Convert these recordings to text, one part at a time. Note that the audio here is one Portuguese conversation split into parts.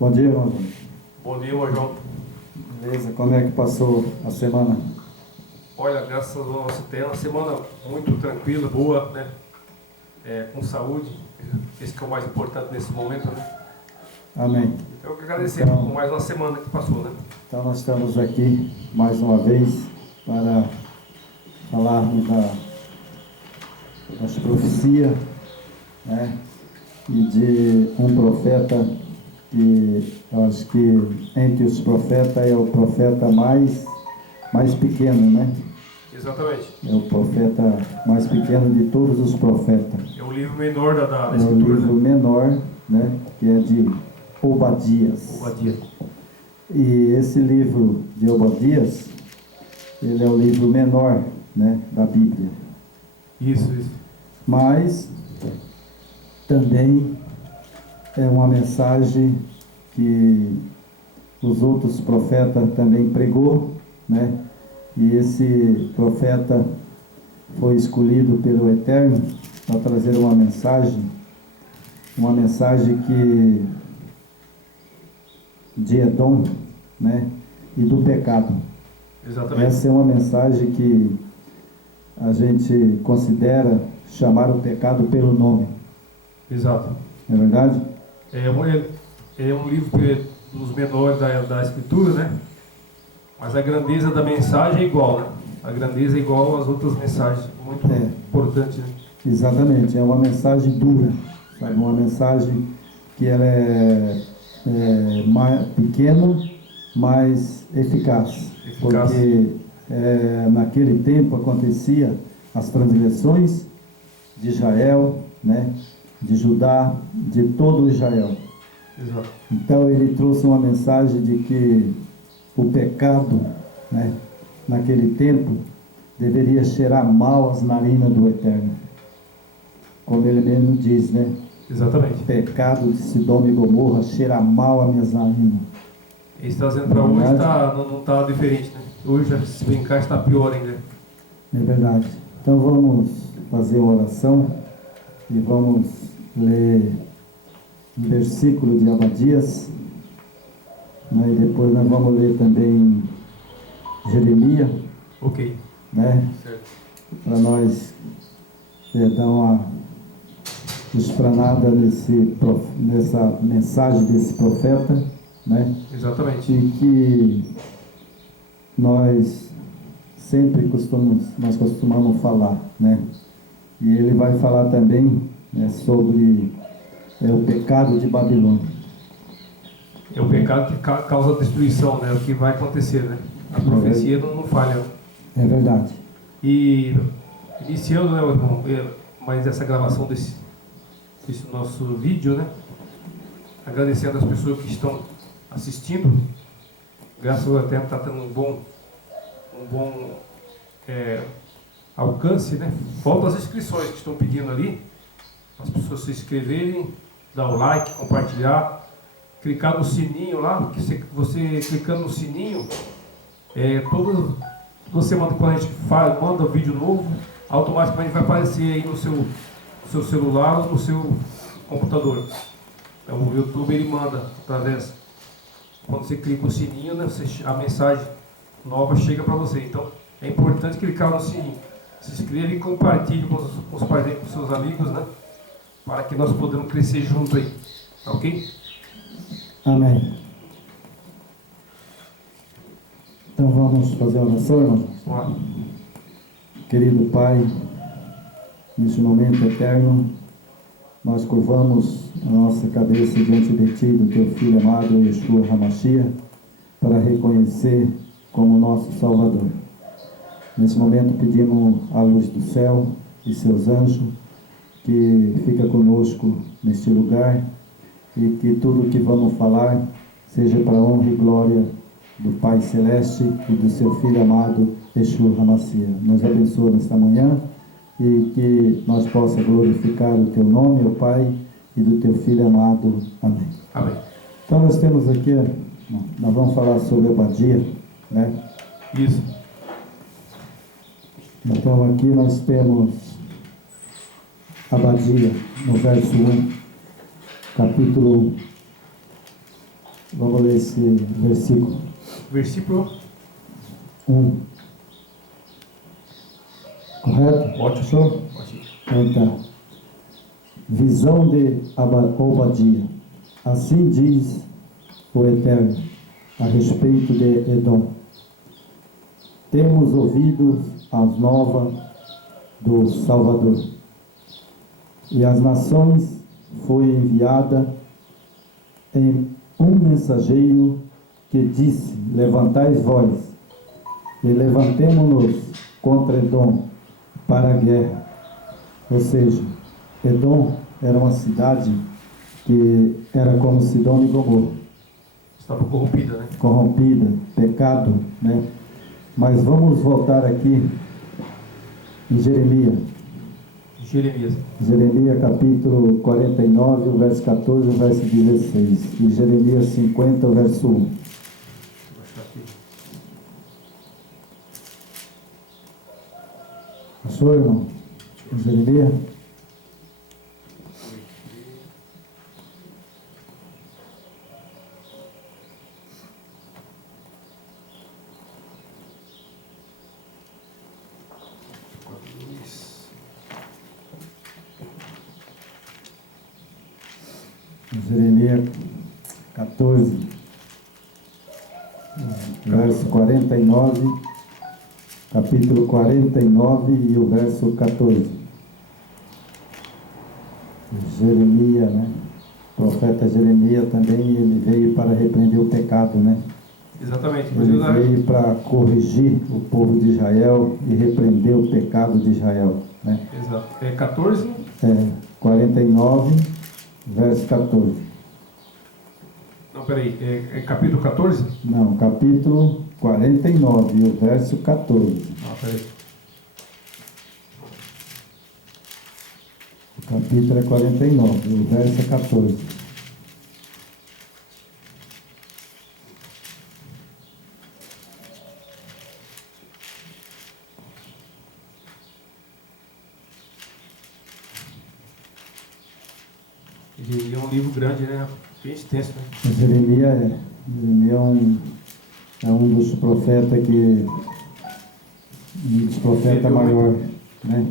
Bom dia, irmão. Bom dia, irmão João. Beleza, como é que passou a semana? Olha, graças a Deus, você tem uma semana muito tranquila, boa, né? Com saúde, esse que é o mais importante nesse momento, né? Amém. Eu quero agradecer Então, por mais uma semana que passou, né? Então nós estamos aqui mais uma vez para falarmos das profecias, né? E de um profeta que eu acho que entre os profetas é o profeta mais pequeno, né? Exatamente. É o profeta mais pequeno de todos os profetas. É o livro menor da É o Escritura, livro né? menor, né? Que é de Obadias. Obadia. E esse livro de Obadias, ele é o livro menor, né, da Bíblia. Isso. Mas também é uma mensagem que os outros profetas também pregou, né? E esse profeta foi escolhido pelo Eterno para trazer uma mensagem que de Edom, né? E do pecado. Exatamente. Essa é uma mensagem que a gente considera chamar o pecado pelo nome. Exato. Não é verdade? É um livro dos menores da Escritura, né? Mas a grandeza da mensagem é igual, né? A grandeza é igual às outras mensagens, muito importante, né? Exatamente, é uma mensagem dura, sabe? Uma mensagem que ela é mais pequena, mas eficaz. Porque naquele tempo acontecia as transgressões de Israel, né? De Judá, de todo Israel. Exato. Então ele trouxe uma mensagem de que o pecado, né, naquele tempo, deveria cheirar mal às narinas do Eterno. Como ele mesmo diz, né? Exatamente. Pecado de Sodoma e Gomorra cheira mal às minhas narinas. Ele está dizendo para hoje, não está diferente, né? Hoje, se brincar, está pior ainda. É verdade. Então vamos fazer uma oração e vamos ler um versículo de Obadias, né? E depois nós vamos ler também Jeremias, Ok. né? Certo. Para nós dar uma esplanada nessa mensagem desse profeta, né? Exatamente. E que nós sempre costumamos falar, né? E ele vai falar também, né, sobre o pecado de Babilônia. É o pecado que causa destruição, né? O que vai acontecer, né? A profecia não falha. É verdade. E iniciando, né, irmão, mais essa gravação desse nosso vídeo, né? Agradecendo as pessoas que estão assistindo. Graças ao Eterno está tendo um bom alcance, né? Faltam as inscrições que estão pedindo ali. As pessoas se inscreverem, dar o like, compartilhar, clicar no sininho lá, porque você clicando no sininho, toda semana quando a gente manda um vídeo novo, automaticamente vai aparecer aí no seu celular ou no seu computador. O YouTube ele manda através, quando você clica no sininho, né, a mensagem nova chega para você. Então é importante clicar no sininho, se inscreva e compartilhe com os pais, com seus amigos, né, para que nós podemos crescer junto aí, ok? Amém. Então vamos fazer a oração, irmão? Vamos lá. Querido Pai, neste momento eterno, nós curvamos a nossa cabeça diante de Ti, do Teu Filho amado, Yeshua HaMashiach, para reconhecer como nosso Salvador. Nesse momento pedimos a luz do céu e seus anjos, que fica conosco neste lugar, e que tudo o que vamos falar seja para a honra e glória do Pai Celeste e do Seu Filho amado, Yeshua HaMashiach. Nos abençoa nesta manhã, e que nós possamos glorificar o Teu nome, ó Pai, e do Teu Filho amado. Amém. Amém. Então nós temos aqui, nós vamos falar sobre Obadias, né? Isso. Então aqui nós temos Obadias, no verso 1, capítulo 1. Vamos ler esse versículo. Versículo 1. Correto? Ótimo. Show? Ótimo. Então, visão de Obadia. Assim diz o Eterno a respeito de Edom. Temos ouvido as novas do Salvador. E às nações foi enviada em um mensageiro que disse: levantai vós e levantemo-nos contra Edom para a guerra. Ou seja, Edom era uma cidade que era como Sidom e Gomorra. Estava corrompida, né? Corrompida, pecado, né? Mas vamos voltar aqui em Jeremias. Jeremias capítulo 49, o verso 14, o verso 16. E Jeremias 50, o verso 1. Vou achar aqui. Achou, irmão? Jeremias? Jeremias 14, verso 49, capítulo 49 e o verso 14. Jeremias, né? O profeta Jeremias também, ele veio para repreender o pecado, né? Exatamente. Ele veio para corrigir o povo de Israel e repreender o pecado de Israel, né? Exato. É 14? 49, verso 14. Não, peraí. É capítulo 14? Não, capítulo 49, o verso 14. Ah, peraí. O capítulo é 49, o verso é 14. Ele é um livro grande, né? Bem extenso, né? Jeremias é um dos profetas maior, né?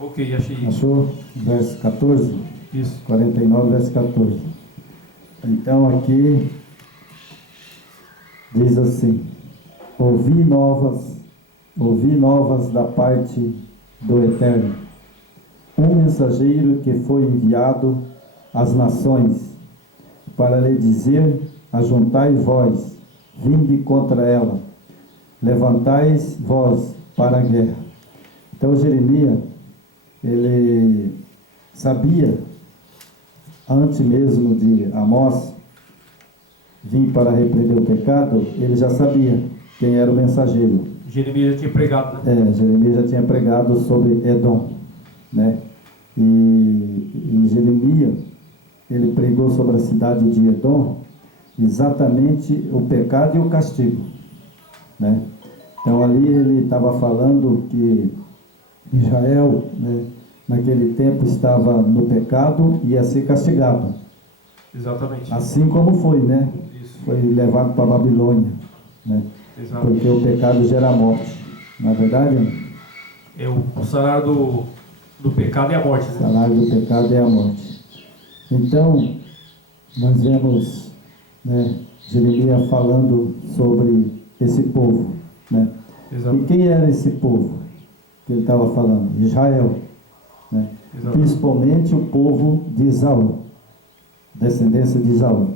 Ok, achei isso. Achou? Verso 14? Isso. 49, verso 14. Então aqui diz assim: ouvi novas da parte do Eterno, um mensageiro que foi enviado às nações, para lhe dizer: ajuntai vós, vinde contra ela, levantais vós para a guerra. Então Jeremias, ele sabia, antes mesmo de Amós vir para repreender o pecado, ele já sabia quem era o mensageiro. Jeremias já tinha pregado, né? Jeremias já tinha pregado sobre Edom, né? E Jeremias, ele pregou sobre a cidade de Edom exatamente o pecado e o castigo, né? Então ali ele estava falando que Israel, né, naquele tempo estava no pecado e ia ser castigado. Exatamente. Assim como foi, né? Isso. Foi levado para a Babilônia, né? Exato. Porque o pecado gera morte, não é verdade? É o salário do pecado é a morte, O né? salário do pecado é a morte. Então, nós vemos, né, Jeremias falando sobre esse povo, né? Exato. E quem era esse povo que ele estava falando? Israel, né? Exato. Principalmente o povo de Esaú, descendência de Esaú.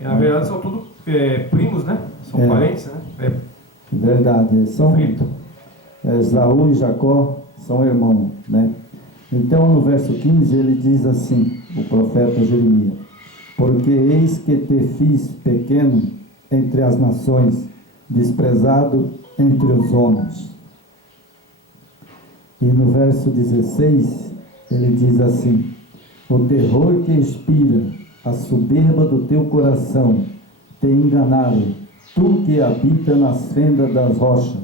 Na verdade são tudo primos, né? São parentes, né? Verdade, são Esaú e Jacó são irmãos, né? Então no verso 15 ele diz assim, o profeta Jeremias: porque eis que te fiz pequeno entre as nações, desprezado entre os homens. E no verso 16 ele diz assim: o terror que inspira a soberba do teu coração te enganaram, tu que habita nas fendas das rochas,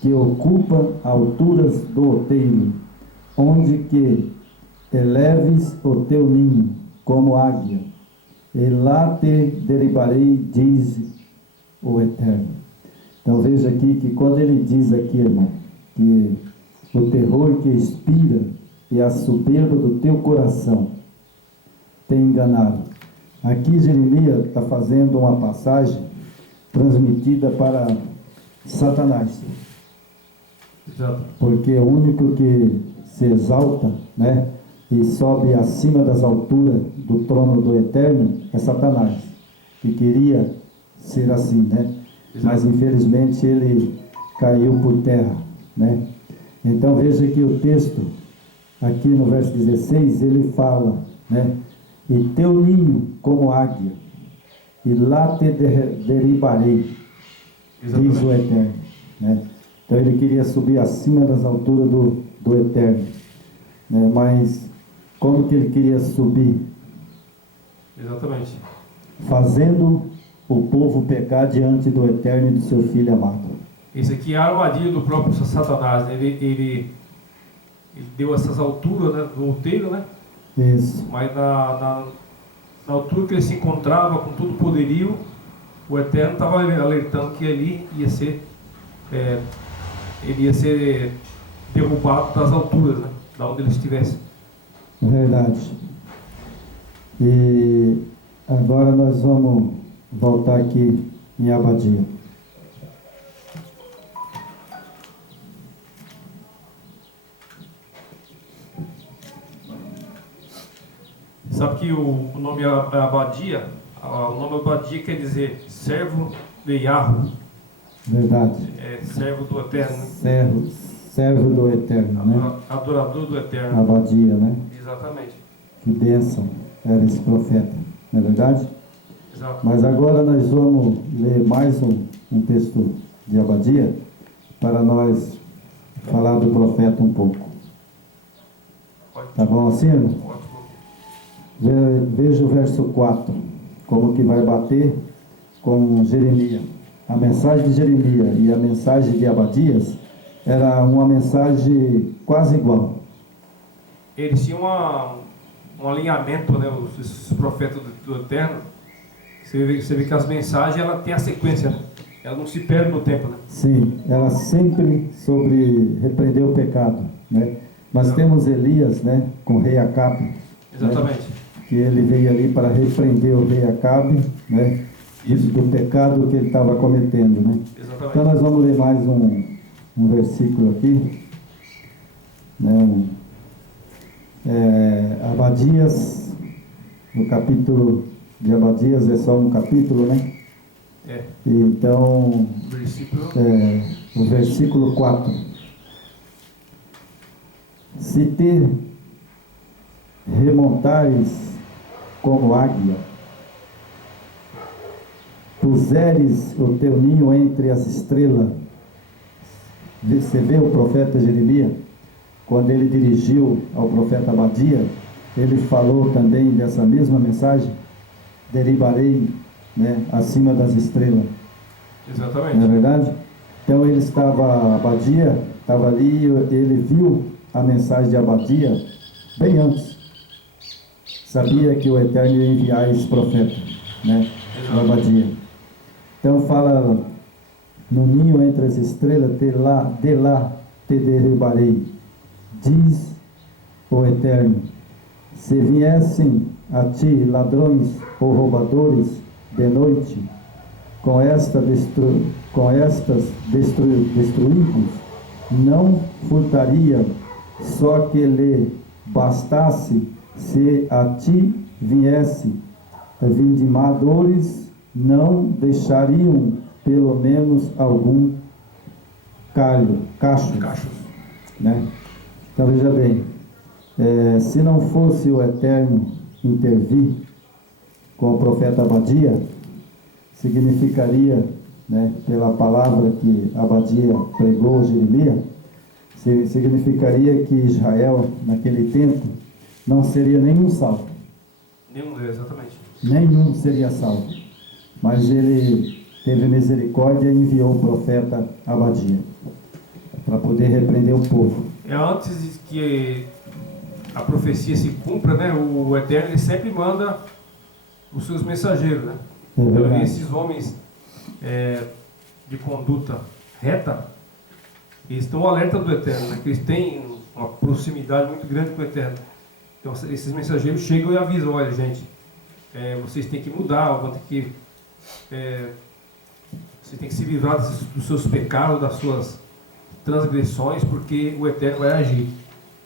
que ocupa alturas do outeiro, onde que eleves o teu ninho como águia, e lá te derribarei, diz o Eterno. Então veja aqui que quando ele diz aqui, irmão, que o terror que inspira e a soberba do teu coração tem enganado. Aqui Jeremias está fazendo uma passagem transmitida para Satanás. Exato. Porque o único que se exalta, né, e sobe acima das alturas do trono do Eterno é Satanás, que queria ser assim, né? Mas infelizmente ele caiu por terra, né? Então veja que o texto, aqui no verso 16, ele fala, né? E teu ninho como águia, e lá te derribarei, diz o Eterno, né? Então ele queria subir acima das alturas do Eterno, né? Mas como que ele queria subir? Exatamente. Fazendo o povo pecar diante do Eterno e do seu Filho amado. Isso aqui é a armadilha do próprio Satanás, né? Ele deu essas alturas, né, do outeiro, né? Isso. Mas na altura que ele se encontrava, com todo o poderio, o Eterno estava alertando que ali ia ser, ele ia ser derrubado das alturas, né? Da onde ele estivesse. Verdade. E agora nós vamos voltar aqui em Abadia. Sabe que o nome Abadia, o nome Abadia quer dizer servo de Yahweh. Verdade. É servo do Eterno, né? Servo do Eterno, né? Adorador do Eterno. Abadia, né? Exatamente. Que bênção era esse profeta, não é verdade? Exato. Mas agora nós vamos ler mais um texto de Abadia para nós falar do profeta um pouco. Tá bom assim, irmão? Veja o verso 4, como que vai bater com Jeremias. A mensagem de Jeremias e a mensagem de Abadias era uma mensagem quase igual. Eles tinham um alinhamento, né? Os profetas do Eterno. Você vê que as mensagens, ela tem a sequência, né? Ela não se perde no tempo, né? Sim, ela sempre sobre repreender o pecado, né? Nós temos Elias, né, com o rei Acabe. Exatamente. Né, que ele veio ali para repreender o rei Acabe, né, do pecado que ele estava cometendo, né? Exatamente. Então nós vamos ler mais um versículo aqui, né, Abadias, no capítulo de Abadias é só um capítulo, né? É. Então, o versículo 4. Se te remontares como águia, puseres o teu ninho entre as estrelas. Você vê o profeta Jeremias, quando ele dirigiu ao profeta Abadia, ele falou também dessa mesma mensagem: derribarei, né, acima das estrelas. Exatamente. Não é verdade? Então ele estava, Abadia estava ali, ele viu a mensagem de Abadia bem antes. Sabia que o Eterno ia enviar esse profeta, né, para Abadia. Então fala: no ninho entre as estrelas, de lá te derribarei, diz o Eterno. Se viessem a ti ladrões ou roubadores de noite, com estas destruídos, não furtaria, só que lhe bastasse se a ti viesse vindimadores, não deixariam pelo menos algum cacho, né? Então veja bem, se não fosse o Eterno intervir com o profeta Abadia, significaria, né, pela palavra que Abadia pregou Jeremias, significaria que Israel naquele tempo não seria nenhum salvo. Exatamente. Nenhum seria salvo. Mas ele teve misericórdia e enviou o profeta Abadia para poder repreender o povo. Antes que a profecia se cumpra, né, o Eterno ele sempre manda os seus mensageiros, né? É Então, verdade. esses homens de conduta reta, eles estão alerta do Eterno, né? Que eles têm uma proximidade muito grande com o Eterno. Então, esses mensageiros chegam e avisam: olha, gente, vocês têm que mudar, vão ter que, vocês têm que se livrar dos seus pecados, das suas transgressões, porque o Eterno vai agir.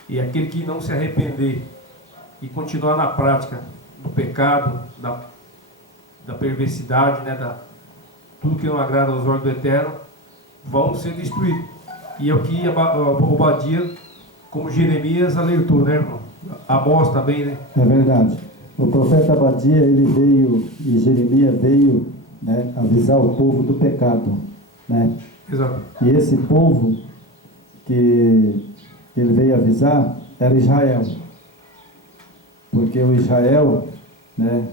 E aquele que não se arrepender e continuar na prática do pecado, da perversidade, né, tudo que não agrada aos olhos do Eterno, vão ser destruídos. E é o que Obadia, como Jeremias, alertou, né, irmão? Amós também, né? É verdade. O profeta Abadia, ele veio, e Jeremias veio, né, avisar o povo do pecado, né? Exato. E esse povo que ele veio avisar era Israel. Porque o Israel, né,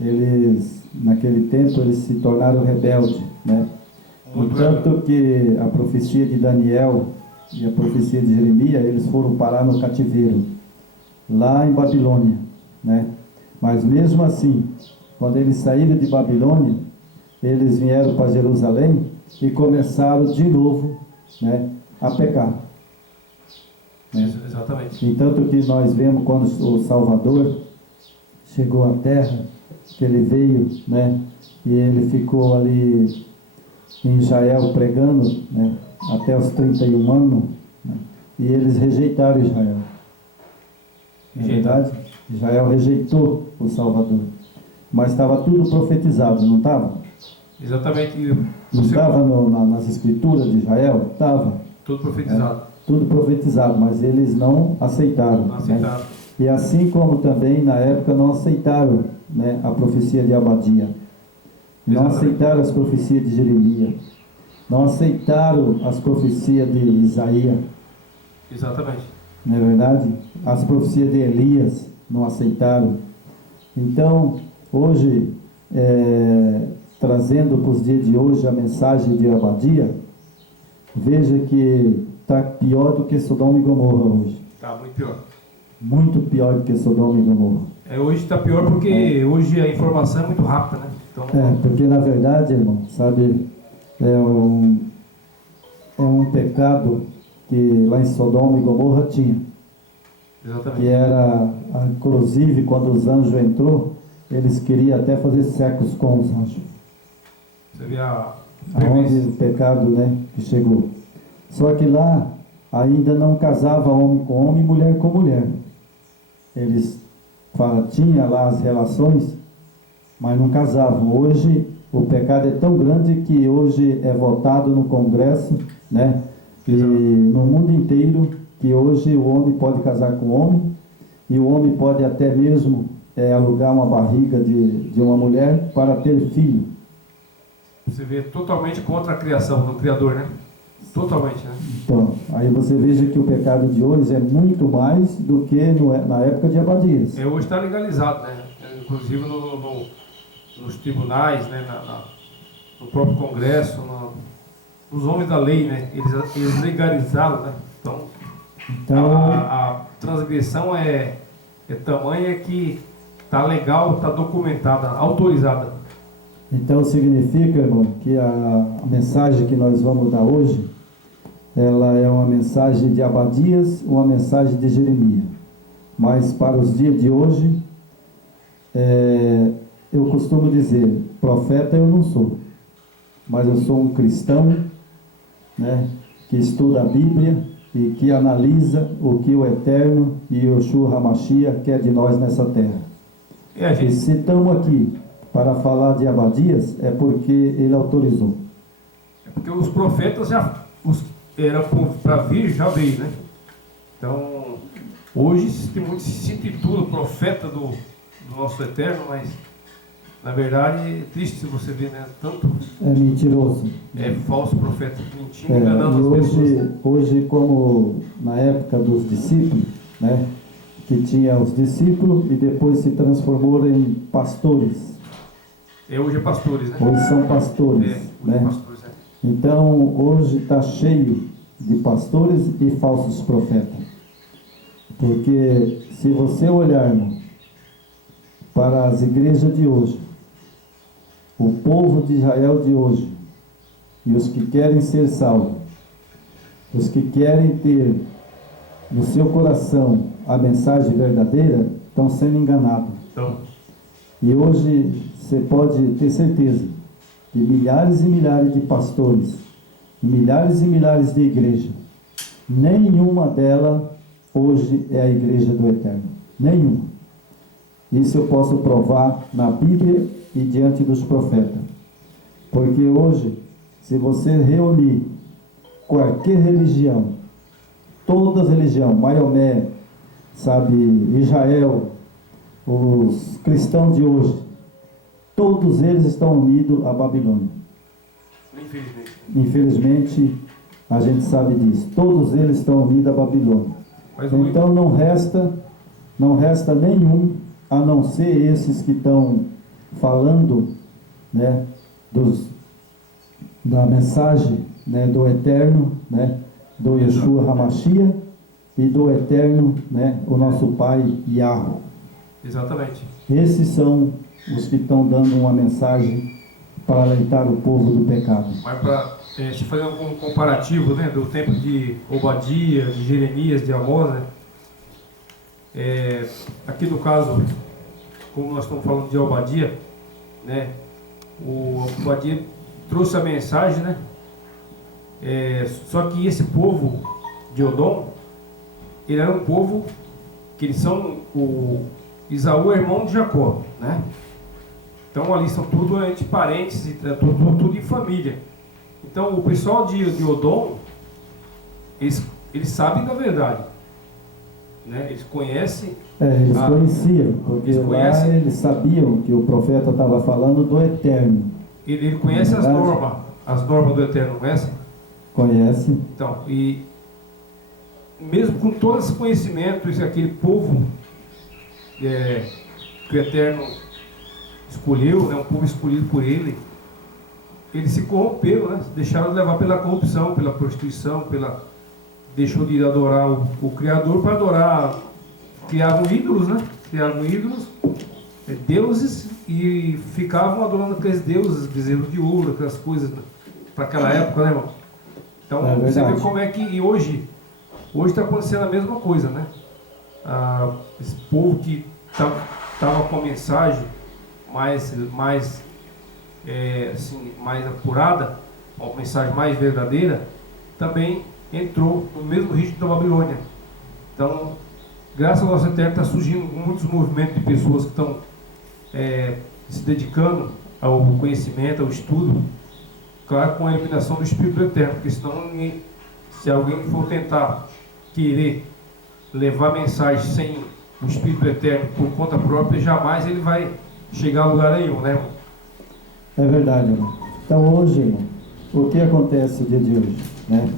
eles, naquele tempo, eles se tornaram rebeldes, né? Tanto que a profecia de Daniel e a profecia de Jeremias, eles foram parar no cativeiro, lá em Babilônia, né? Mas mesmo assim, quando eles saíram de Babilônia, eles vieram para Jerusalém e começaram de novo, né, a pecar. Né? Exatamente. E tanto que nós vemos quando o Salvador chegou à terra, que ele veio, né, e ele ficou ali em Israel pregando, né, até os 31 anos, né, e eles rejeitaram Israel. Na verdade, Israel rejeitou o Salvador. Mas estava tudo profetizado, não estava? Exatamente. Não estava nas escrituras de Israel? Estava. Tudo profetizado. Tudo profetizado, mas eles não aceitaram. Não aceitaram. Né? E assim como também na época não aceitaram, né, a profecia de Abadia. Não aceitaram as profecias de Jeremias. Não aceitaram as profecias de Isaías. Exatamente. Não é verdade? As profecias de Elias não aceitaram. Então, hoje, trazendo para os dias de hoje a mensagem de Abadia, veja que está pior do que Sodoma e Gomorra hoje. Está muito pior. Muito pior do que Sodoma e Gomorra. Hoje está pior porque hoje a informação é muito rápida, né? Então, porque na verdade, irmão, sabe, é um pecado que lá em Sodoma e Gomorra tinha. exatamente. Que era, inclusive, quando os anjos entrou, eles queriam até fazer sexos com os anjos. Você vê Aonde o pecado, né, que chegou. Só que lá ainda não casava homem com homem e mulher com mulher. Eles tinham lá as relações, mas não casavam. Hoje o pecado é tão grande que hoje é votado no Congresso, né, e no mundo inteiro, que hoje o homem pode casar com o homem e o homem pode até mesmo alugar uma barriga de uma mulher para ter filho. Você vê totalmente contra a criação do Criador, né? Totalmente, né? Então, aí você veja que o pecado de hoje é muito mais do que na época de Abadias. Hoje está legalizado, né? Inclusive nos tribunais, né? No próprio Congresso, nos homens da lei, né? Eles legalizaram, né? Então a transgressão é tamanha que está legal, está documentada, autorizada. Então significa, irmão, que a mensagem que nós vamos dar hoje, ela é uma mensagem de Abadias, uma mensagem de Jeremias. Mas para os dias de hoje, eu costumo dizer, profeta eu não sou, mas eu sou um cristão, né, que estuda a Bíblia e que analisa o que o Eterno e o Yeshua HaMashiach quer de nós nessa terra. E se estamos aqui para falar de Abadias, é porque ele autorizou. É porque os profetas eram para vir, já veio, né? Então, hoje tem muito se intitula profeta do nosso Eterno, mas na verdade é triste se você ver, né? Tanto é mentiroso. É falso profeta, mentindo, enganando as pessoas. Hoje, como na época dos discípulos, né? Que tinha os discípulos e depois se transformou em pastores. Hoje é pastores, né? Hoje são pastores, né? Pastores, Então, hoje está cheio de pastores e falsos profetas. Porque se você olhar, irmão, para as igrejas de hoje, o povo de Israel de hoje, e os que querem ser salvos, os que querem ter no seu coração a mensagem verdadeira, estão sendo enganados. Então, E hoje você pode ter certeza que milhares e milhares de pastores, milhares e milhares de igrejas, nenhuma delas hoje é a igreja do Eterno. Nenhuma. Isso eu posso provar na Bíblia e diante dos profetas. Porque hoje, se você reunir qualquer religião, todas as religiões, Maomé, sabe, Israel, os cristãos de hoje, todos eles estão unidos à Babilônia. infelizmente. Infelizmente, a gente sabe disso. Todos eles estão unidos à Babilônia. Mas Então não resta nenhum, a não ser esses que estão falando, né, da mensagem, né, do Eterno, né, do Yeshua Hamashia e do Eterno, né, o nosso Pai Yahweh. exatamente. Esses são os que estão dando uma mensagem para alertar o povo do pecado. Mas para se fazer um comparativo, né, do tempo de Obadia, de Jeremias, de Amós, né, aqui no caso, como nós estamos falando de Obadia, né, o Obadia trouxe a mensagem, né, só que esse povo de Odom, ele era um povo que eles são Isaú é irmão de Jacó, né? Então ali são tudo entre parentes, tudo em família. Então o pessoal de Odom, eles sabem da verdade, né? Eles conhecem. Eles conheciam, porque eles conhecem, lá eles sabiam que o profeta estava falando do Eterno. Ele conhece as normas do Eterno, não conhece? Conhece. Então, e mesmo com todo esse conhecimento, aquele povo que o Eterno escolheu, né, um povo escolhido por ele, eles se corromperam, né, deixaram de levar pela corrupção, pela prostituição, deixou de adorar o Criador para adorar, criavam ídolos, né, deuses, e ficavam adorando aqueles deuses, bezerros de ouro, aquelas coisas, né, para aquela época, né, irmão? Então, você vê como é que, e hoje está acontecendo a mesma coisa, né? Esse povo que estava com a mensagem mais apurada, uma mensagem mais verdadeira, também entrou no mesmo ritmo da Babilônia. Então, graças ao nosso Eterno, está surgindo muitos movimentos de pessoas que estão se dedicando ao conhecimento, ao estudo, claro, com a iluminação do Espírito do Eterno, porque senão, se alguém for tentar querer levar mensagem sem o Espírito Eterno por conta própria, jamais ele vai chegar a lugar nenhum, né, irmão? É verdade, irmão. Então hoje, irmão, o que acontece no dia de hoje, né?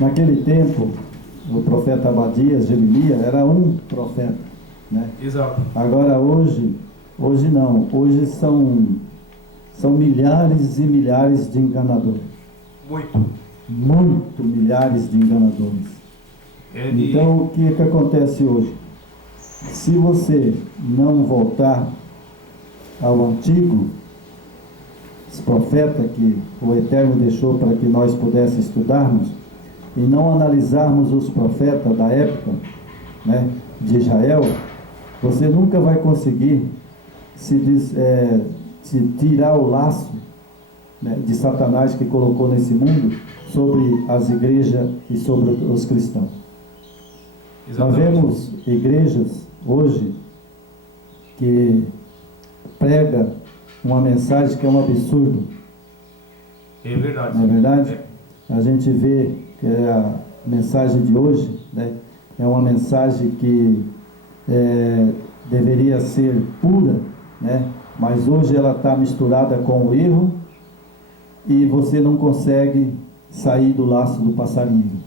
Naquele tempo, o profeta Abadias, Jeremias, era um profeta, né? Exato. Agora hoje não. Hoje são milhares e milhares de enganadores. Muito milhares de enganadores. Então, o que acontece hoje? Se você não voltar ao antigo profeta que o Eterno deixou para que nós pudéssemos estudarmos, e não analisarmos os profetas da época, né, de Israel, você nunca vai conseguir se tirar o laço, né, de Satanás que colocou nesse mundo sobre as igrejas e sobre os cristãos. Exatamente. Nós vemos igrejas hoje que prega uma mensagem que é um absurdo. É verdade. Não é verdade? A gente vê que a mensagem de hoje, né, é uma mensagem que deveria ser pura, né, mas hoje ela está misturada com o erro e você não consegue sair do laço do passarinho.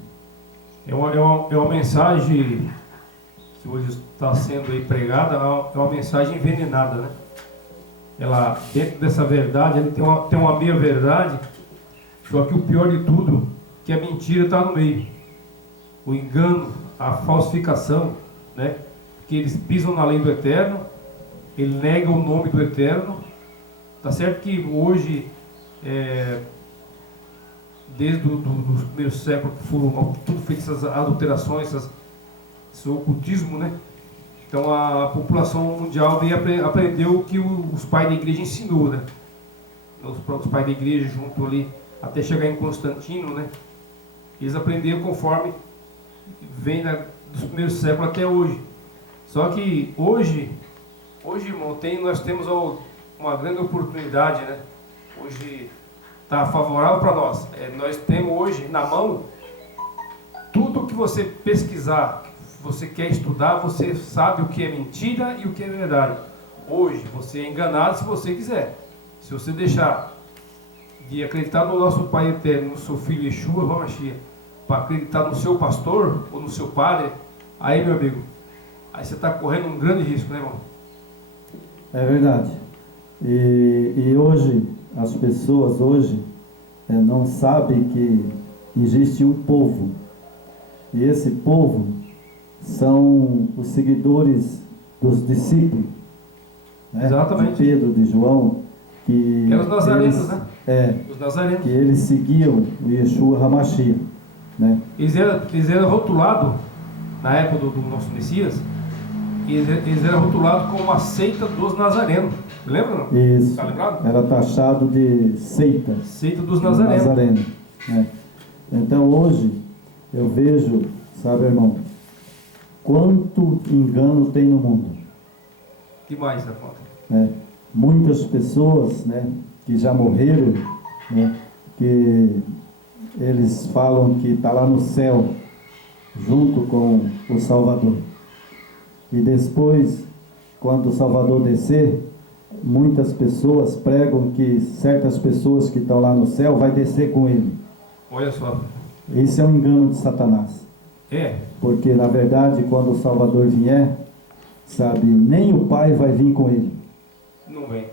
É uma mensagem que hoje está sendo aí pregada, é uma mensagem envenenada, né? Ela, dentro dessa verdade, ele tem uma meia verdade, só que o pior de tudo, que a mentira está no meio. O engano, a falsificação, né? Que eles pisam na lei do Eterno ele nega o nome do Eterno. Tá certo que hoje, desde os primeiros séculos, foram tudo feitas essas adulterações, esse ocultismo, né? Então a população mundial aprendeu o que os pais da igreja ensinou, né? Os próprios pais da igreja, junto ali, até chegar em Constantino, né? Eles aprenderam conforme vem dos primeiros séculos até hoje. Só que hoje, irmão, nós temos uma grande oportunidade, né? Hoje está favorável para nós. Nós temos hoje na mão tudo que você pesquisar, que você quer estudar, você sabe o que é mentira e o que é verdade. Hoje você é enganado se você quiser. Se você deixar de acreditar no nosso Pai Eterno, no seu Filho Yeshua HaMashiach, para acreditar no seu pastor ou no seu padre, aí, meu amigo, aí você está correndo um grande risco, né, irmão? É verdade. E hoje, as pessoas não sabem que existe um povo. E esse povo são os seguidores dos discípulos, né? Exatamente. De Pedro, de João, que eram os nazarenos, né? Os nazarenos. Que eles seguiam o Yeshua HaMashiach, né? Eles eram rotulados, na época do nosso Messias, eles eram rotulados como uma seita dos nazarenos. Lembra, não? Isso. Tá lembrado? Era taxado de seita. Seita dos nazarenos. Né? Então hoje eu vejo, sabe, irmão, quanto engano tem no mundo. Demais, né, conta? Muitas pessoas, né, que já morreram, né, que eles falam que está lá no céu, junto com o Salvador. E depois, quando o Salvador descer, muitas pessoas pregam que certas pessoas que estão lá no céu vai descer com ele. Olha só. Esse é um engano de Satanás. Porque, na verdade, quando o Salvador vier, sabe, nem o Pai vai vir com ele. Não vem.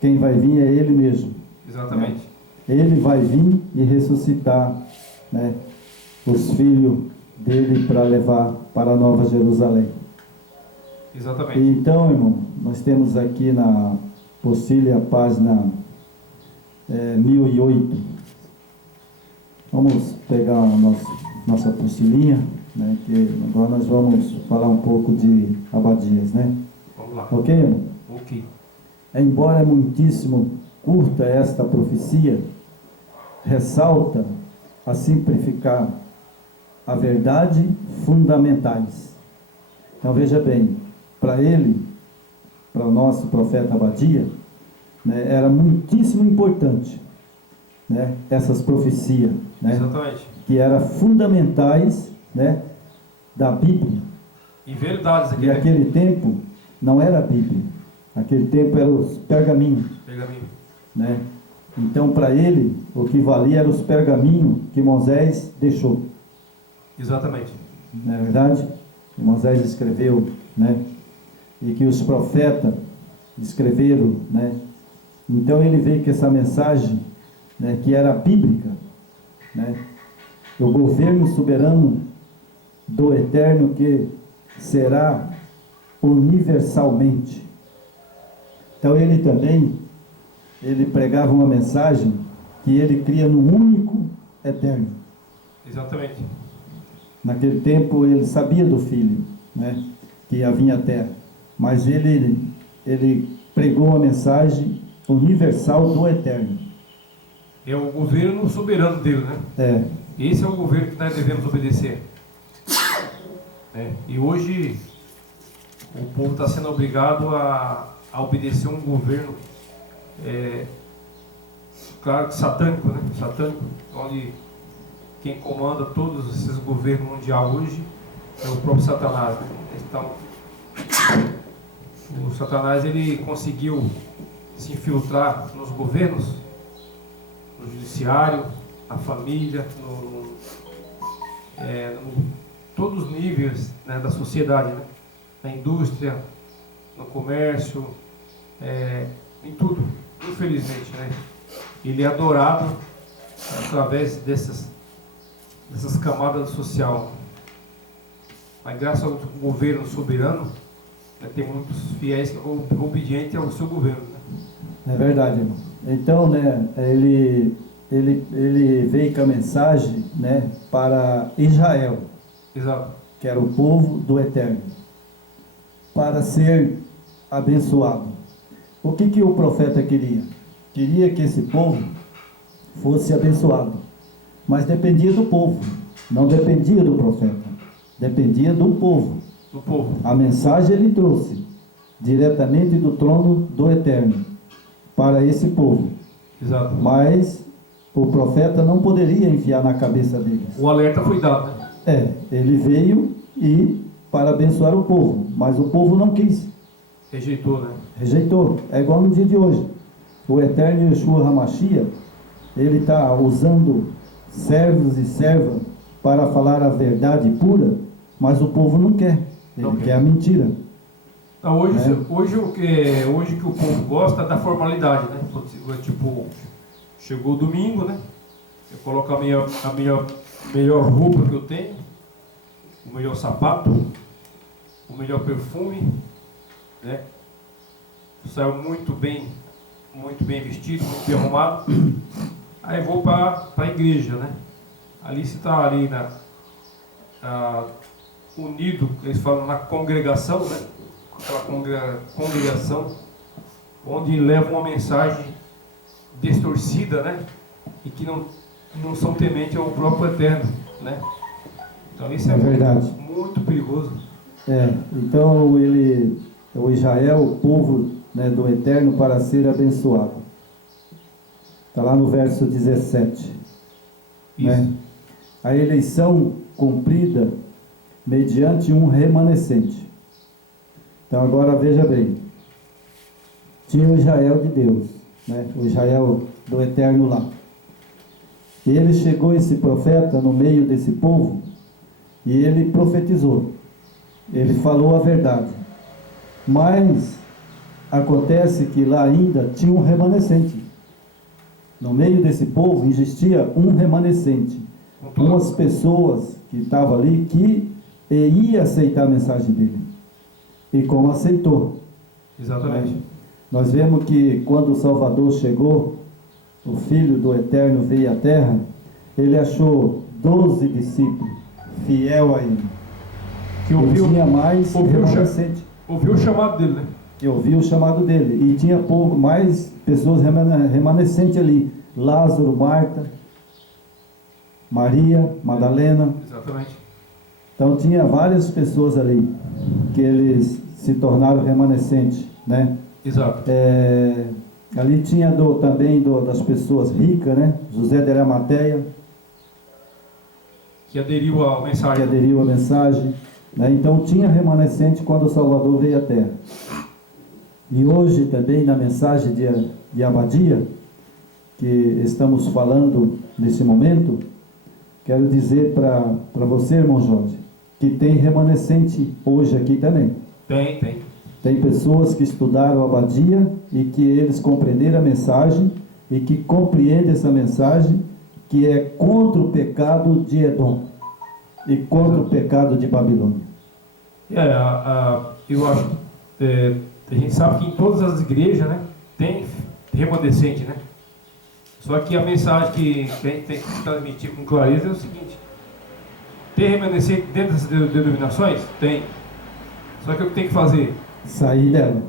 Quem vai vir é ele mesmo. Exatamente. Né? Ele vai vir e ressuscitar, né, os filhos dele para levar para a Nova Jerusalém. Exatamente. Então, irmão, nós temos aqui na apostila, página 1008. Vamos pegar a nossa apostilinha, né, que agora nós vamos falar um pouco de abadias, né? Vamos lá. Ok, irmão? Ok. Embora muitíssimo curta esta profecia, ressalta a simplificar a verdade fundamentais. Então veja bem, para ele, para o nosso profeta Abadia, né, era muitíssimo importante, né, essas profecias, né, exatamente, que eram fundamentais, né, da Bíblia. E verdades aqui. E aquele tempo não era a Bíblia, aquele tempo eram os pergaminhos. Né? Então, para ele, o que valia eram os pergaminhos que Moisés deixou. Exatamente. Não é verdade? Que Moisés escreveu, né? E que os profetas escreveram, né? Então ele veio com essa mensagem, né, que era bíblica, né? O governo soberano do Eterno que será universalmente. Então ele também, ele pregava uma mensagem que ele cria no único Eterno. Exatamente. Naquele tempo ele sabia do Filho, né, que ia vir à Terra, mas ele pregou uma mensagem universal do Eterno. É o governo soberano dele, né? Esse é o governo que nós devemos obedecer. E hoje o povo está sendo obrigado a obedecer um governo, claro que satânico, né? Satânico, onde quem comanda todos esses governos mundiais hoje é o próprio Satanás, né? Então, o Satanás, ele conseguiu se infiltrar nos governos, no judiciário, na família, todos os níveis, né, da sociedade, né? Na indústria, no comércio, em tudo, infelizmente, né? Ele é adorado através dessas camadas sociais. Mas graças ao governo soberano, Tem muitos fiéis obedientes ao seu governo, né? É verdade, irmão. Então, né, ele veio com a mensagem, né, para Israel, Exato. que era o povo do Eterno, para ser abençoado. O que o profeta queria? Queria que esse povo fosse abençoado, mas dependia do povo, não dependia do profeta, dependia do povo. Do povo. A mensagem ele trouxe diretamente do trono do Eterno para esse povo. Exato. Mas o profeta não poderia enfiar na cabeça deles. O alerta foi dado, né? Ele veio para abençoar o povo, mas o povo não quis. Rejeitou, né? Rejeitou. É igual no dia de hoje. O Eterno Yeshua HaMashiach, ele está usando servos e servas para falar a verdade pura, mas o povo não quer. Ele quer a mentira. Então, hoje o que o povo gosta é da formalidade, né? Tipo, chegou o domingo, né? Eu coloco a minha melhor roupa que eu tenho, o melhor sapato, o melhor perfume, né? Saio muito bem vestido, muito bem arrumado. Aí vou para a igreja, né? Ali você está ali unido, eles falam na congregação, né? Aquela congregação onde leva uma mensagem distorcida, né? E que não são tementes ao próprio Eterno, né? Então isso é verdade. Muito perigoso. Então o Israel, o povo, né, do Eterno, para ser abençoado. Está lá no verso 17. Né? A eleição cumprida mediante um remanescente. Então agora veja bem. Tinha o Israel de Deus, né? O Israel do Eterno lá. E ele chegou, esse profeta, no meio desse povo, e ele profetizou. Ele falou a verdade. Mas acontece que lá ainda tinha um remanescente. No meio desse povo existia um remanescente. Umas pessoas que estavam ali que ia aceitar a mensagem dele. E como aceitou. Exatamente. Nós vemos que quando o Salvador chegou, o Filho do Eterno veio à terra, ele achou 12 discípulos fiel a ele. Que tinha mais remanescente. Ouviu o chamado dele, né? Ouviu o chamado dele. E tinha mais pessoas remanescentes ali. Lázaro, Marta, Maria, Madalena. Exatamente. Então tinha várias pessoas ali que eles se tornaram remanescentes, né? Exato. Ali tinha também das pessoas ricas, né? José de Arimateia, que aderiu à mensagem. Né? Então tinha remanescente quando o Salvador veio à terra. E hoje também na mensagem de Abadia, que estamos falando nesse momento, quero dizer para você, irmão Jorge, que tem remanescente hoje aqui também. Tem. Tem pessoas que estudaram Abadia e que eles compreenderam a mensagem e que compreendem essa mensagem, que é contra o pecado de Edom e contra o pecado de Babilônia. Eu acho, a gente sabe que em todas as igrejas, né, tem remanescente, né? Só que a mensagem que a gente tem que transmitir com clareza é o seguinte: tem remanescente dentro dessas denominações? Tem. Só que o que tem que fazer? Sair dela.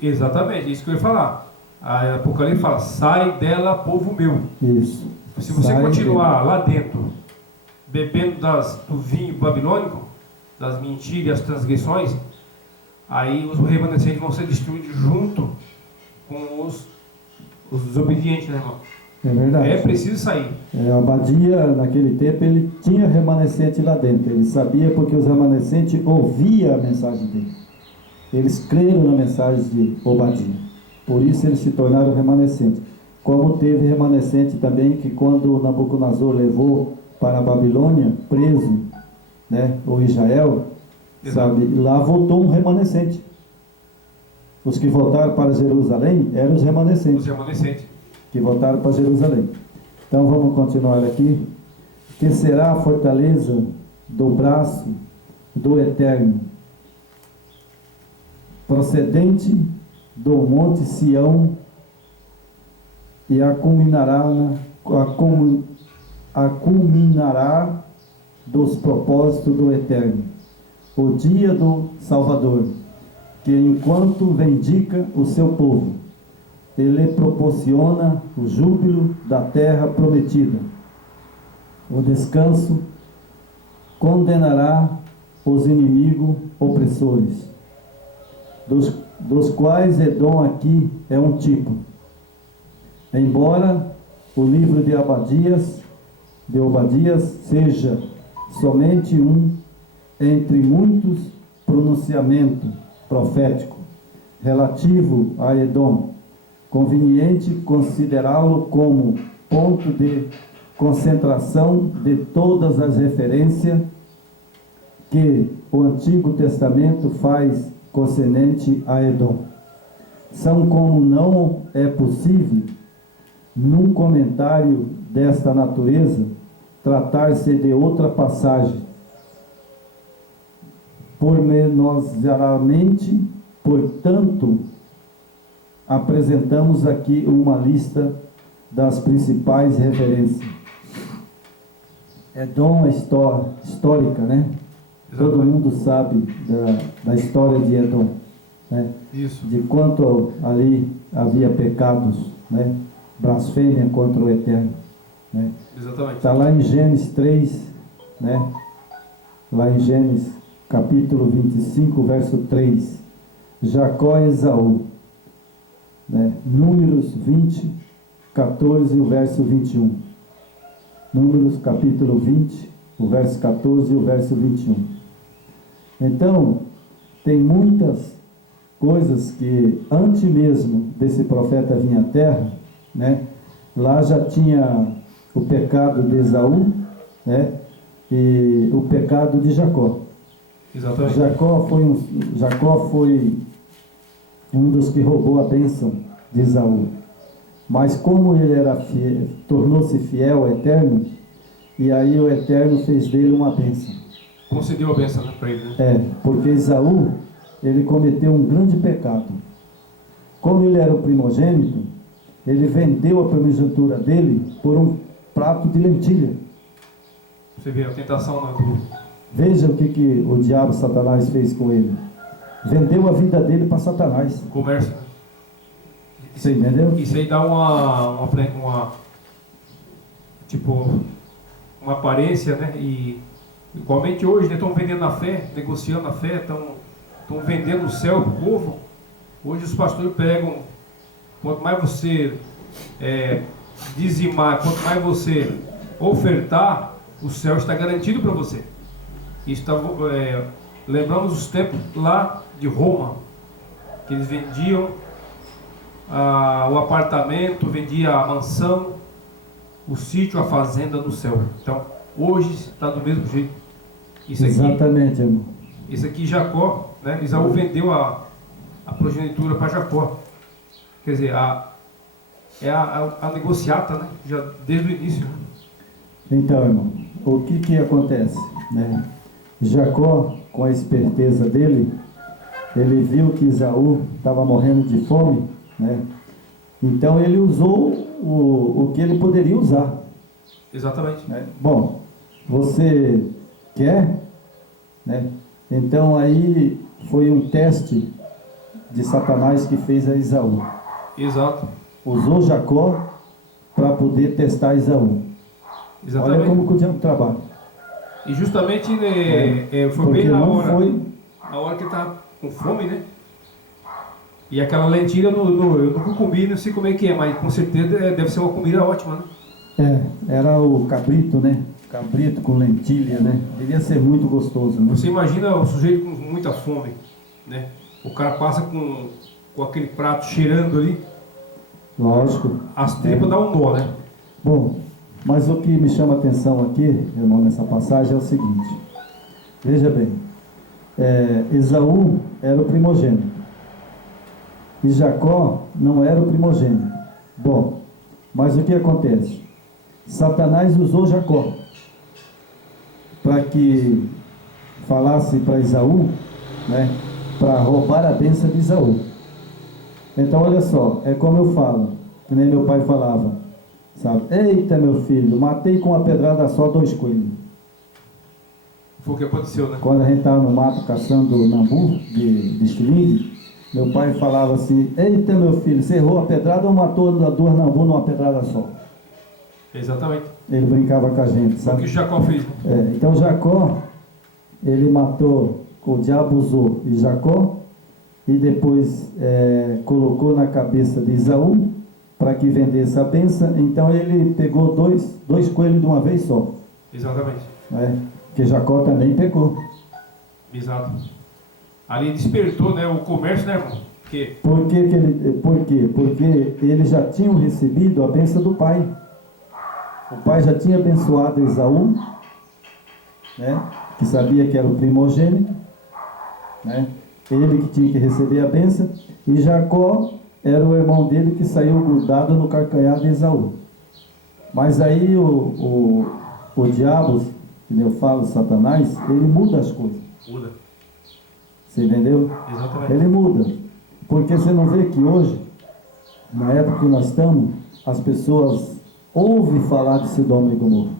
Exatamente, isso que eu ia falar. A Apocalipse fala: sai dela, povo meu. Isso. Se você continuar lá dentro, bebendo do vinho babilônico, das mentiras e as transgressões, aí os remanescentes vão ser destruídos junto com os desobedientes, né, irmão? É verdade. É preciso sair. Abadia, naquele tempo, ele tinha remanescente lá dentro. Ele sabia porque os remanescentes ouviam a mensagem dele. Eles creram na mensagem de Obadia. Por isso eles se tornaram remanescentes. Como teve remanescente também que quando Nabucodonosor levou para a Babilônia, preso, né, o Israel, sabe, lá voltou um remanescente. Os que voltaram para Jerusalém eram os remanescentes. Os remanescentes. Que voltaram para Jerusalém. Então vamos continuar aqui. Que será a fortaleza do braço do Eterno procedente do monte Sião, e culminará dos propósitos do Eterno, o dia do Salvador, que enquanto vindica o seu povo, ele proporciona o júbilo da terra prometida. O descanso condenará os inimigos opressores, dos quais Edom aqui é um tipo. Embora o livro de Obadias seja somente um entre muitos pronunciamentos proféticos relativo a Edom, conveniente considerá-lo como ponto de concentração de todas as referências que o Antigo Testamento faz concernente a Edom. São como não é possível, num comentário desta natureza, tratar-se de outra passagem. Pormenorizadamente, portanto, apresentamos aqui uma lista das principais referências. Edom é histórica, né? Exatamente. Todo mundo sabe da história de Edom, né? Isso. De quanto ali havia pecados, né? Blasfêmia contra o Eterno, né? Exatamente. Está lá em Gênesis 3, né? Lá em Gênesis capítulo 25, verso 3, Jacó e Esaú, né? Números 20, 14 e o verso 21. Números capítulo 20, o verso 14 e o verso 21. Então, tem muitas coisas que antes mesmo desse profeta vir à terra, né? Lá já tinha o pecado de Esaú, né? E o pecado de Jacó. Exatamente. Jacó foi um dos que roubou a bênção de Esaú. Mas como ele era fiel, tornou-se fiel ao Eterno, e aí o Eterno fez dele uma bênção. Concedeu a bênção para ele, né? Porque Esaú, ele cometeu um grande pecado. Como ele era o primogênito, ele vendeu a primogenitura dele por um prato de lentilha. Você vê a tentação, né? Veja o que o diabo, Satanás, fez com ele. Vendeu a vida dele para Satanás. Do comércio, né? Você entendeu? Isso aí dá uma aparência, né? E igualmente hoje, né, estão vendendo a fé, negociando a fé, estão vendendo o céu para o povo. Hoje os pastores pegam, quanto mais você dizimar, quanto mais você ofertar, o céu está garantido para você. Lembramos os tempos lá de Roma, que eles vendiam o apartamento, vendia a mansão, o sítio, a fazenda no céu. Então, hoje está do mesmo jeito. Exatamente, irmão. Isso aqui, Jacó, né? Esaú vendeu a progenitura para Jacó. Quer dizer, a negociata, né? Já desde o início. Né? Então, irmão, o que acontece, né? Jacó, com a esperteza dele, ele viu que Esaú estava morrendo de fome, né? Então ele usou o que ele poderia usar. Exatamente. Né? Bom, você quer, né? Então aí foi um teste de Satanás que fez a Esaú. Exato. Usou Jacó para poder testar Esaú. Exatamente. Olha como que o diabo trabalha. E justamente foi porque bem na hora. Na hora que ele estava com fome, né? E aquela lentilha eu nunca comi, não sei como é que é, mas com certeza deve ser uma comida ótima, né? Era o cabrito, né? Cabrito com lentilha, né? Devia ser muito gostoso, né? Você imagina o sujeito com muita fome, né? O cara passa com aquele prato cheirando ali. Lógico. As tripas dão um nó, né? Bom, mas o que me chama a atenção aqui, irmão, nessa passagem é o seguinte. Veja bem. Esaú era o primogênito. E Jacó não era o primogênito. Bom, mas o que acontece? Satanás usou Jacó para que falasse para Esaú, né? para roubar a bênção de Esaú. Então olha só, é como eu falo, que nem meu pai falava, sabe? Eita meu filho, matei com uma pedrada só 2 coelhos. Foi o que aconteceu, né? Quando a gente estava no mato caçando nambu de estilingue, meu pai falava assim, eita meu filho, você errou a pedrada ou matou 2 nambu numa pedrada só? Exatamente. Ele brincava com a gente, Foi o sabe? que Jacó fez, né? Então Jacó, ele matou, o diabo usou e Jacó, e depois colocou na cabeça de Esaú, para que vendesse a bênção. Então ele pegou dois coelhos de uma vez só. Exatamente. Né? Porque Jacó também pegou. Exato. Ali despertou, né, o comércio, né, irmão? Que... Por quê? Porque eles já tinham recebido a bênção do pai. O pai já tinha abençoado Esaú, né, que sabia que era o primogênito, né, ele que tinha que receber a bênção, e Jacó era o irmão dele que saiu grudado no calcanhar de Esaú. Mas aí o diabo, que eu falo, Satanás, ele muda as coisas. Muda. Você entendeu? Exatamente. Ele muda. Porque você não vê que hoje, na época que nós estamos, as pessoas ouvem falar de Sodoma e Gomorra.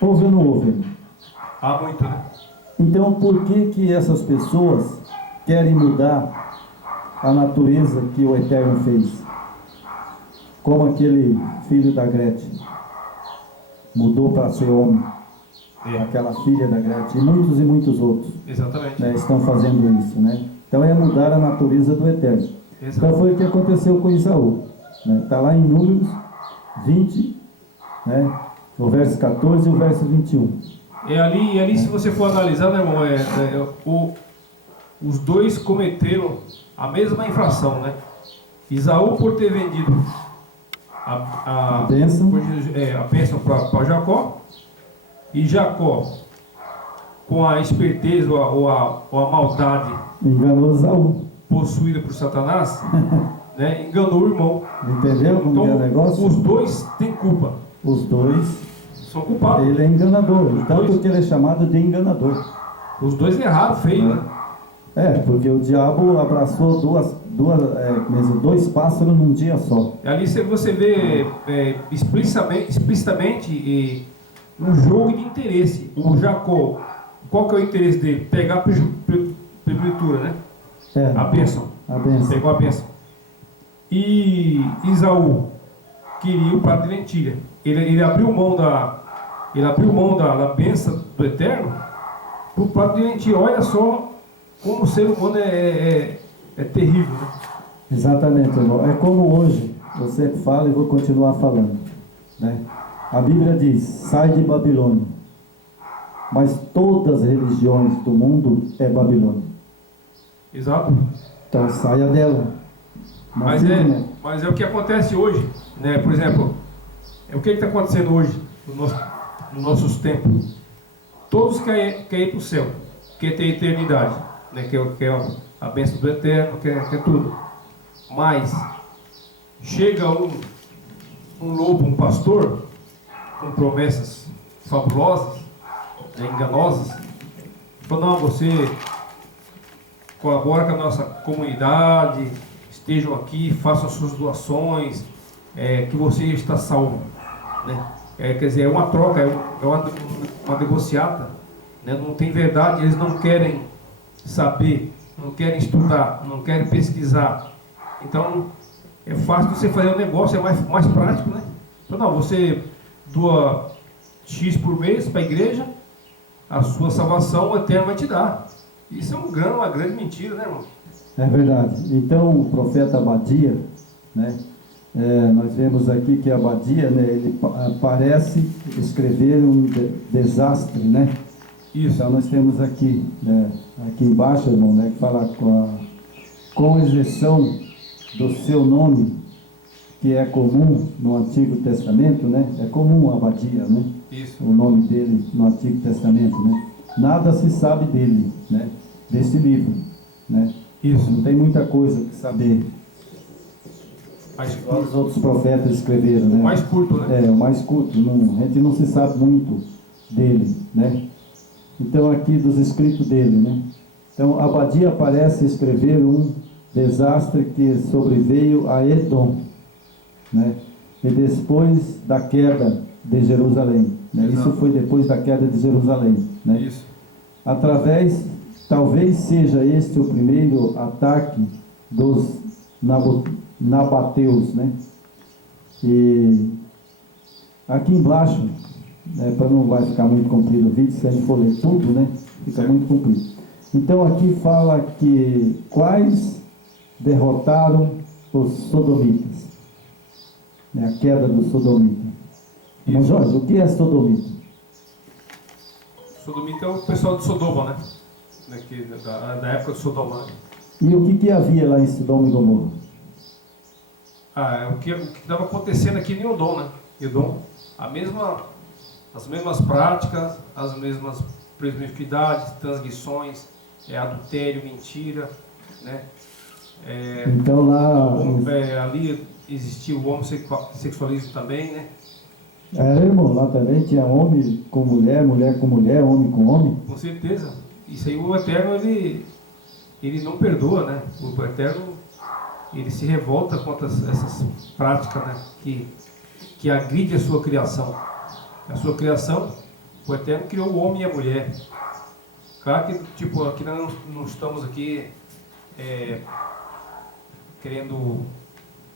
Ouve ou não ouve? Há muito, né? Então por que essas pessoas querem mudar a natureza que o Eterno fez? Como aquele filho da Gretchen mudou para ser homem, aquela filha da Gretchen, e muitos outros, Exatamente. né, estão fazendo isso, né? Então é mudar a natureza do Eterno. Então foi o que aconteceu com Esaú, né? Está lá em Números 20, né? O verso 14 e o verso 21. E ali, se você for analisar, né, irmão, os dois cometeram a mesma infração, né? Esaú por ter vendido a bênção para Jacó, e Jacó, com a esperteza ou a maldade, enganou Esaú, possuída por Satanás, né, enganou o irmão. Entendeu como então, é o negócio? Os dois têm culpa. Os dois são culpados. Ele é enganador, tanto que ele é chamado de enganador. Os dois erraram feio, né? Porque o diabo abraçou dois pássaros num dia só. Ali você vê explicitamente um jogo de interesse. O Jacó, qual que é o interesse dele? Pegar a primogenitura, né? A bênção. Pegou a bênção. E Esaú queria o prato de lentilha. Ele abriu mão da bênção do Eterno para o prato de lentilha. Olha só como o ser humano é terrível, né? Exatamente, irmão. É como hoje, eu sempre falo e vou continuar falando, né? A Bíblia diz, sai de Babilônia. Mas todas as religiões do mundo é Babilônia. Exato. Então saia dela. Mas é o que acontece hoje, né? Por exemplo, o que está acontecendo hoje nos nossos tempos? Todos querem ir para o céu, querem ter eternidade, né? Quer a bênção do Eterno, quer tudo. Mas chega um lobo, um pastor, com promessas fabulosas, né, enganosas, fala, não, você colabora com a nossa comunidade, estejam aqui, façam suas doações, que você está salvo, né? Quer dizer, é uma troca, é uma negociata, né? Não tem verdade, eles não querem saber, não querem estudar, não querem pesquisar. Então é fácil você fazer um negócio, é mais prático, né? Então não, você doa X por mês para a igreja, a sua salvação eterna vai te dar. Isso é uma grande mentira, né, irmão? É verdade. Então o profeta Abadia, né, nós vemos aqui que Abadia, né, ele parece escrever um desastre, né? Isso. Então nós temos aqui, né, aqui embaixo, irmão, né, que fala com exceção do seu nome, que é comum no Antigo Testamento, né? É comum Abadia, né? Isso. O nome dele no Antigo Testamento, né? Nada se sabe dele, né? Desse livro, né? Isso. Não tem muita coisa que saber. Os outros profetas escreveram, né? O mais curto, né? O mais curto. A gente não se sabe muito dele, né? Então aqui dos escritos dele, né? Então, Abadia parece escrever um desastre que sobreveio a Edom, né? E depois da queda de Jerusalém, né? Isso foi depois da queda de Jerusalém, né? Isso. Através, talvez seja este o primeiro ataque dos nabateus, né? E aqui embaixo, para não vai ficar muito comprido o vídeo, se a gente for ler tudo, né? Fica muito comprido. Então aqui fala que quais derrotaram os sodomitas, né? A queda dos sodomitas. Irmão Jorge, o que é sodomita? Sodomita é o pessoal de Sodoma, né? Da época de Sodoma. E o que havia lá em Sodoma e Gomorra? O que estava acontecendo aqui em Edom, né? Edom, as mesmas práticas, as mesmas promiscuidades, transgressões, adultério, mentira, né? Então lá... ali existia o homossexualismo também, né? Irmão, lá também tinha homem com mulher, mulher com mulher, homem com homem. Com certeza. Isso aí o Eterno, ele não perdoa, né? O Eterno, ele se revolta contra essas práticas, né? Que agride a sua criação. A sua criação, o Eterno criou o homem e a mulher. Claro que, tipo, aqui nós não estamos aqui querendo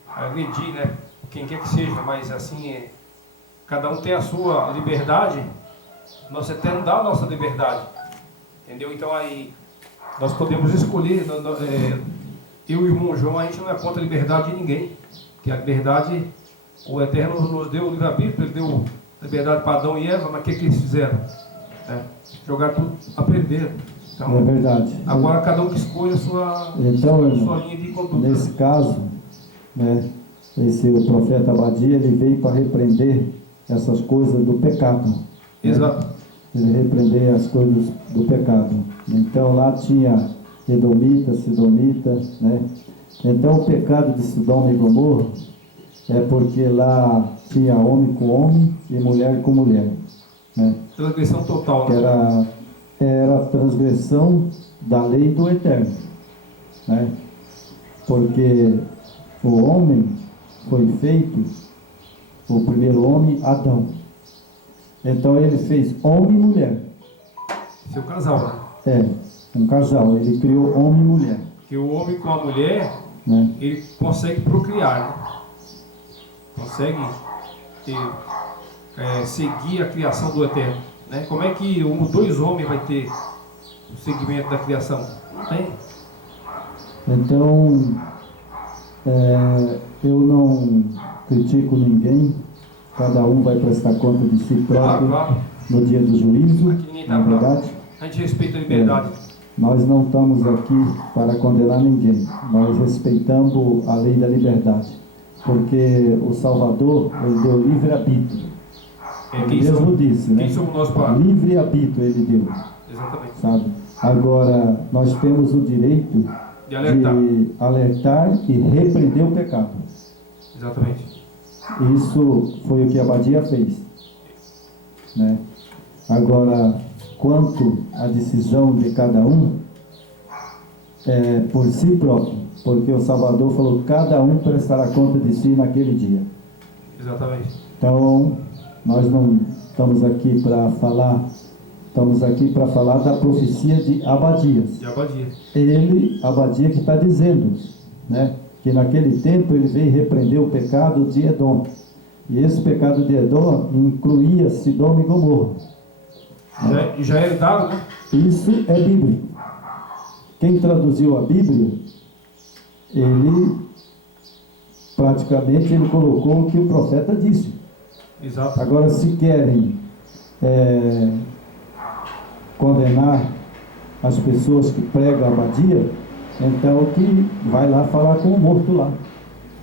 agredir, né? Quem quer que seja, mas assim, cada um tem a sua liberdade. Nosso Eterno dá a nossa liberdade. Entendeu? Então aí nós podemos escolher, eu e o irmão João, a gente não é contra a liberdade de ninguém, porque a liberdade, o Eterno nos deu o livre-arbítrio, ele deu liberdade para Adão e Eva, mas o que eles fizeram? Jogar tudo a perder. Então, é verdade. Agora cada um que escolhe a sua linha de conduta. Nesse caso, né, o profeta Abadia, ele veio para repreender essas coisas do pecado. Exato. Né? Ele repreender as coisas do pecado. Então lá tinha Edomita, Sidomita, né? Então o pecado de Sodoma e Gomorra é porque lá tinha homem com homem e mulher com mulher, né? Transgressão total, né? Era a transgressão da lei do Eterno, né? Porque o homem foi feito, o primeiro homem, Adão. Então ele fez homem e mulher. Seu casal, né? Um casal. Ele criou homem e mulher. Porque o homem com a mulher, né? Ele consegue procriar, né? Consegue seguir a criação do Eterno, né? Como é que dois homens vai ter o segmento da criação? Não tem. Então, eu não critico ninguém. Cada um vai prestar conta de si próprio, claro. No dia do juízo. Aqui ninguém está bravo. A gente respeita a liberdade. Nós não estamos aqui para condenar ninguém. Nós respeitamos a lei da liberdade. Porque o Salvador, ele deu livre-arbítrio. Ele mesmo disse, né? Quem somos nós para? Livre-arbítrio ele deu. Exatamente. Sabe? Agora, nós temos o direito de alertar e repreender o pecado. Exatamente. Isso foi o que a Abadia fez, né? Agora, quanto à decisão de cada um, é por si próprio, porque o Salvador falou que cada um prestará conta de si naquele dia. Exatamente. Então, nós não estamos aqui para falar, estamos aqui para falar da profecia de Abadias. De Abadia. Abadia que está dizendo, né? Que naquele tempo ele veio repreender o pecado de Edom. E esse pecado de Edom incluía Sodoma e Gomorra. Já é dado, né? Isso é Bíblia. Quem traduziu a Bíblia, ele praticamente ele colocou o que o profeta disse. Exato. Agora, se querem condenar as pessoas que pregam a Abadia, então que vai lá falar com o morto lá.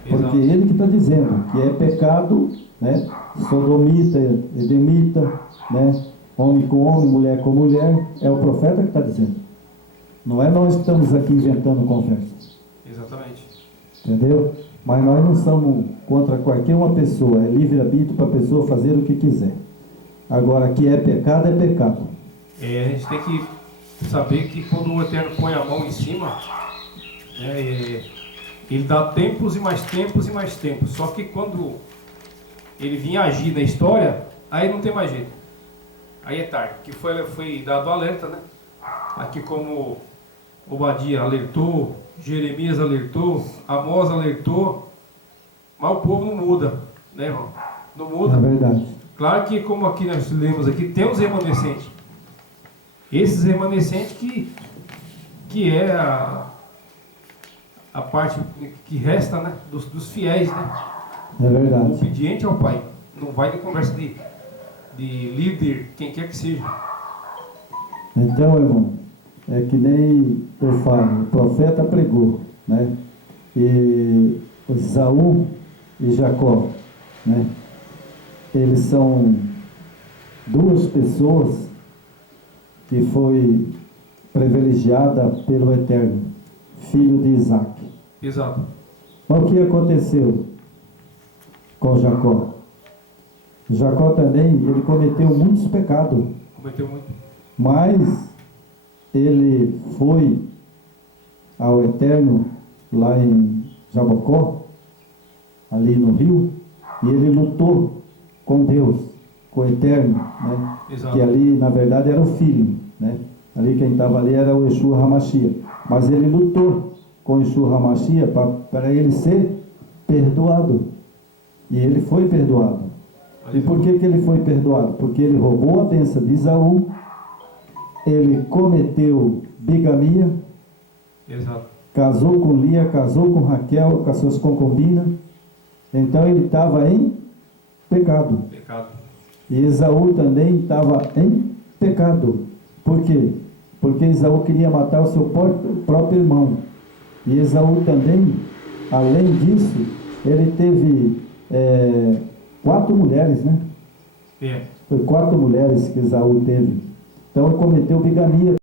Porque Exato. ele que está dizendo que é pecado, né? Sodomita, edemita, né? Homem com homem, mulher com mulher, é o profeta que está dizendo. Não é nós que estamos aqui inventando conversa. Exatamente. Entendeu? Mas nós não somos contra qualquer uma pessoa, é livre-arbítrio para a pessoa fazer o que quiser. Agora, que é pecado, é pecado. A gente tem que saber que quando o Eterno põe a mão em cima, né, ele dá tempos e mais tempos e mais tempos. Só que quando ele vinha agir na história, aí não tem mais jeito. Aí é tarde. Que foi dado alerta, né? Aqui como Obadia alertou, Jeremias alertou, Amós alertou, mas o povo não muda, né, irmão? Não muda. É verdade. Claro que, como aqui nós lemos aqui, tem os remanescentes. Esses remanescentes que é a parte que resta, né, dos fiéis, né? É verdade. Obediente ao Pai. Não vai de conversa de líder, quem quer que seja. Então, irmão, é que nem eu falo, o profeta pregou, né? E Esaú e Jacó, né? Eles são duas pessoas que foi privilegiada pelo Eterno, filho de Isaac. Exato. Mas o que aconteceu com Jacó? Jacó também, ele cometeu muitos pecados, Cometeu muito. mas ele foi ao Eterno lá em Jabocó, ali no rio, e ele lutou com Deus, com o Eterno, né? Exato. Que ali na verdade era o filho, né? Ali quem estava ali era o Yeshua Hamashia, mas ele lutou com o Yeshua Hamashia para ele ser perdoado, e ele foi perdoado. E por que ele foi perdoado? Porque ele roubou a bênção de Esaú, ele cometeu bigamia, Exato. casou com Lia, casou com Raquel, com as suas concubinas, então ele estava em pecado. Pecado. E Esaú também estava em pecado. Por quê? Porque Esaú queria matar o seu próprio irmão. E Esaú também, além disso, ele teve 4 mulheres, né? É. Foi 4 mulheres que Esaú teve. Então ele cometeu bigamia